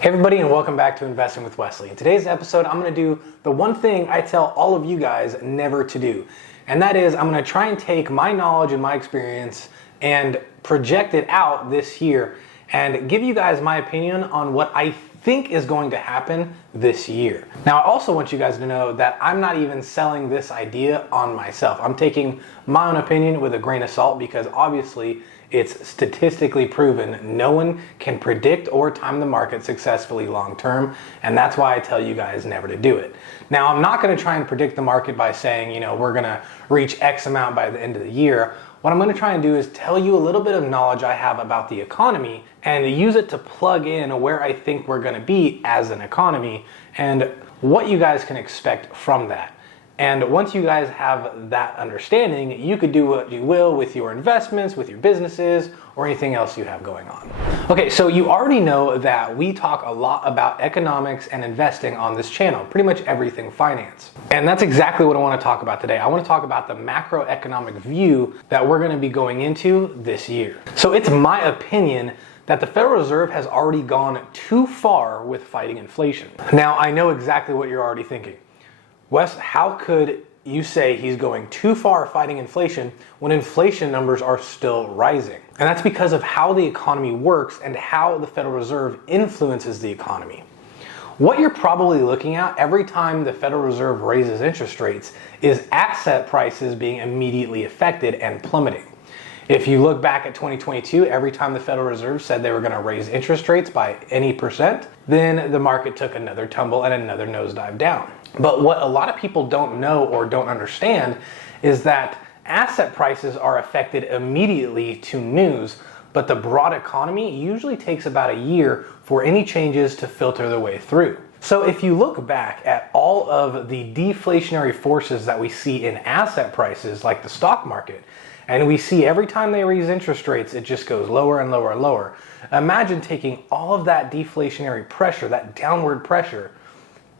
Hey everybody, and welcome back to Investing with Wesley. In today's episode, I'm going to do the one thing I tell all of you guys never to do. And that is, I'm going to try and take my knowledge and my experience and project it out this year and give you guys my opinion on what I think is going to happen this year. Now, I also want you guys to know that I'm not even selling this idea on myself. I'm taking my own opinion with a grain of salt because obviously it's statistically proven no one can predict or time the market successfully long term, and that's why I tell you guys never to do it. Now, I'm not going to try and predict the market by saying, we're going to reach X amount by the end of the year. What I'm going to try and do is tell you a little bit of knowledge I have about the economy and use it to plug in where I think we're going to be as an economy and what you guys can expect from that. And once you guys have that understanding, you could do what you will with your investments, with your businesses, or anything else you have going on. Okay, so you already know that we talk a lot about economics and investing on this channel, pretty much everything finance. And that's exactly what I want to talk about today. I want to talk about the macroeconomic view that we're going to be going into this year. So it's my opinion that the Federal Reserve has already gone too far with fighting inflation. Now, I know exactly what you're already thinking. Wes, how could you say he's going too far fighting inflation when inflation numbers are still rising? And that's because of how the economy works and how the Federal Reserve influences the economy. What you're probably looking at every time the Federal Reserve raises interest rates is asset prices being immediately affected and plummeting. If you look back at 2022, every time the Federal Reserve said they were going to raise interest rates by any percent, then the market took another tumble and another nosedive down. But what a lot of people don't know or don't understand is that asset prices are affected immediately to news, but the broad economy usually takes about a year for any changes to filter their way through. So if you look back at all of the deflationary forces that we see in asset prices, like the stock market, and we see every time they raise interest rates, it just goes lower and lower and lower. Imagine taking all of that deflationary pressure, that downward pressure,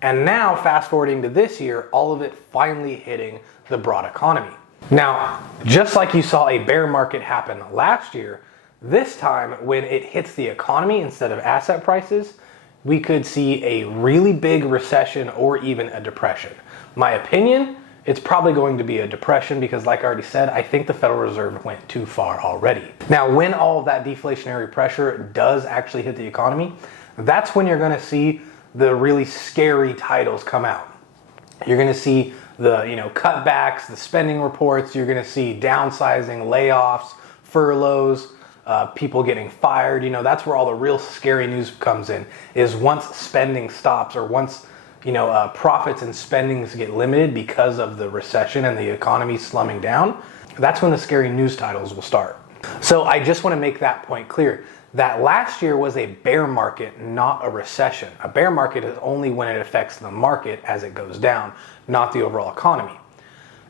and now fast forwarding to this year, all of it finally hitting the broad economy. Now, just like you saw a bear market happen last year, this time when it hits the economy instead of asset prices, we could see a really big recession or even a depression. My opinion, it's probably going to be a depression because, like I already said, I think the Federal Reserve went too far already. Now, when all of that deflationary pressure does actually hit the economy, that's when you're going to see the really scary titles come out. You're going to see the cutbacks, the spending reports. You're going to see downsizing, layoffs, furloughs, people getting fired. That's where all the real scary news comes in, is once spending stops or once profits and spendings get limited because of the recession and the economy slumming down. That's when the scary news titles will start. So I just want to make that point clear, that last year was a bear market, not a recession. A bear market is only when it affects the market as it goes down, not the overall economy.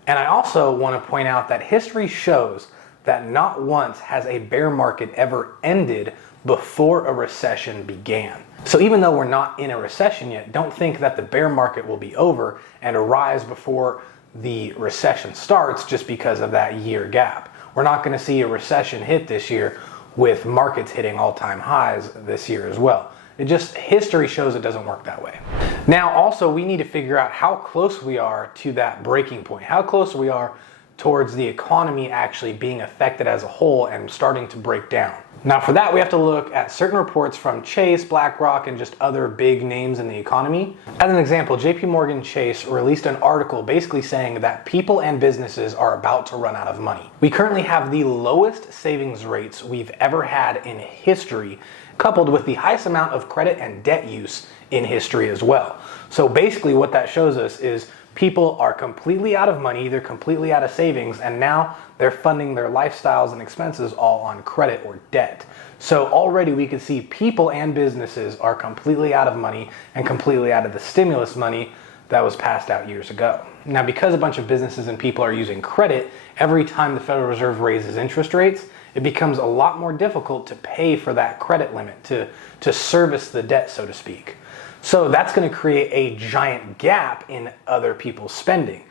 And I also want to point out that history shows that not once has a bear market ever ended before a recession began. So even though we're not in a recession yet, don't think that the bear market will be over and arise before the recession starts just because of that year gap. We're not going to see a recession hit this year with markets hitting all-time highs this year as well. History shows it doesn't work that way. Now, also, we need to figure out how close we are to that breaking point, how close we are towards the economy actually being affected as a whole and starting to break down. Now, for that, we have to look at certain reports from Chase, BlackRock, and just other big names in the economy. As an example, JP Morgan Chase released an article basically saying that people and businesses are about to run out of money. We currently have the lowest savings rates we've ever had in history, coupled with the highest amount of credit and debt use in history as well. So basically what that shows us is people are completely out of money, they're completely out of savings, and now they're funding their lifestyles and expenses all on credit or debt. So already we can see people and businesses are completely out of money and completely out of the stimulus money that was passed out years ago. Now, because a bunch of businesses and people are using credit, every time the Federal Reserve raises interest rates, it becomes a lot more difficult to pay for that credit limit, to service the debt, so to speak. So that's going to create a giant gap in other people's spending.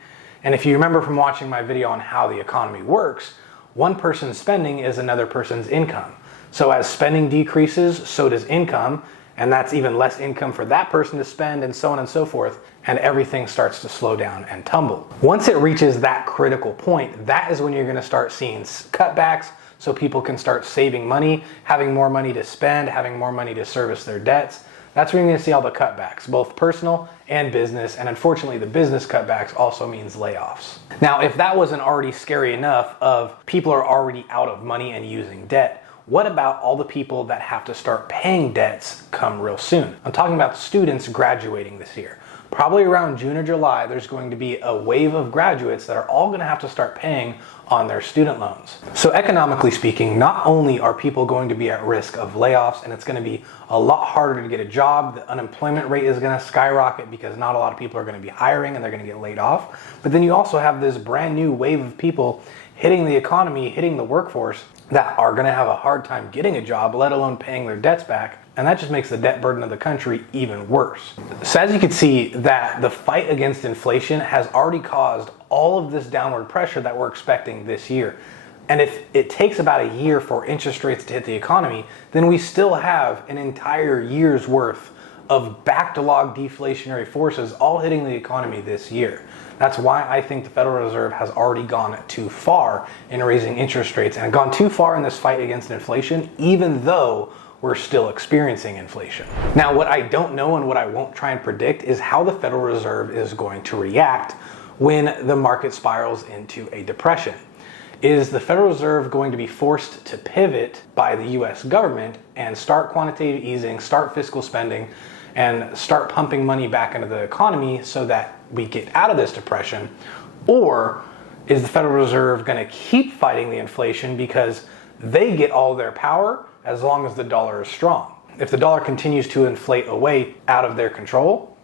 And if you remember from watching my video on how the economy works, one person's spending is another person's income. So as spending decreases, so does income. and that's even less income for that person to spend, and so on and so forth, and everything starts to slow down and tumble. Once it reaches that critical point, that is when you're going to start seeing cutbacks, so people can start saving money, having more money to spend, having more money to service their debts. That's when you're going to see all the cutbacks, both personal and business, and unfortunately the business cutbacks also means layoffs. Now, if that wasn't already scary enough of people are already out of money and using debt, what about all the people that have to start paying debts come real soon? I'm talking about students graduating this year. Probably around June or July, there's going to be a wave of graduates that are all going to have to start paying on their student loans. So economically speaking, not only are people going to be at risk of layoffs, and it's going to be a lot harder to get a job, the unemployment rate is going to skyrocket because not a lot of people are going to be hiring and they're going to get laid off. But then you also have this brand new wave of people hitting the economy, hitting the workforce, that are going to have a hard time getting a job, let alone paying their debts back. And that just makes the debt burden of the country even worse. So as you can see, that the fight against inflation has already caused all of this downward pressure that we're expecting this year. And if it takes about a year for interest rates to hit the economy, then we still have an entire year's worth of backlogged deflationary forces all hitting the economy this year. That's why I think the Federal Reserve has already gone too far in raising interest rates and gone too far in this fight against inflation, even though we're still experiencing inflation. Now, what I don't know and what I won't try and predict is how the Federal Reserve is going to react when the market spirals into a depression. Is the Federal Reserve going to be forced to pivot by the US government and start quantitative easing, start fiscal spending, and start pumping money back into the economy so that we get out of this depression? Or is the Federal Reserve going to keep fighting the inflation because they get all their power as long as the dollar is strong? If the dollar continues to inflate away out of their control,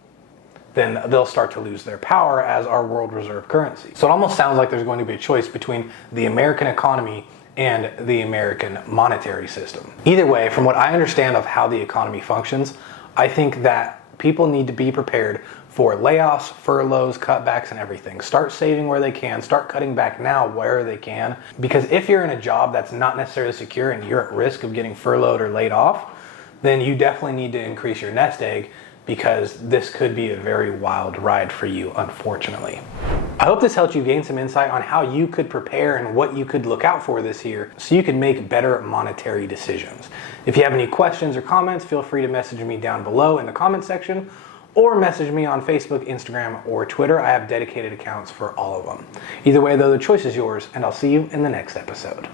then they'll start to lose their power as our world reserve currency. So it almost sounds like there's going to be a choice between the American economy and the American monetary system. Either way, from what I understand of how the economy functions, I think that people need to be prepared for layoffs, furloughs, cutbacks, and everything. Start saving where they can, start cutting back now where they can. Because if you're in a job that's not necessarily secure and you're at risk of getting furloughed or laid off, then you definitely need to increase your nest egg, because this could be a very wild ride for you, unfortunately. I hope this helped you gain some insight on how you could prepare and what you could look out for this year so you can make better monetary decisions. If you have any questions or comments, feel free to message me down below in the comment section, or message me on Facebook, Instagram, or Twitter. I have dedicated accounts for all of them. Either way though, the choice is yours, and I'll see you in the next episode.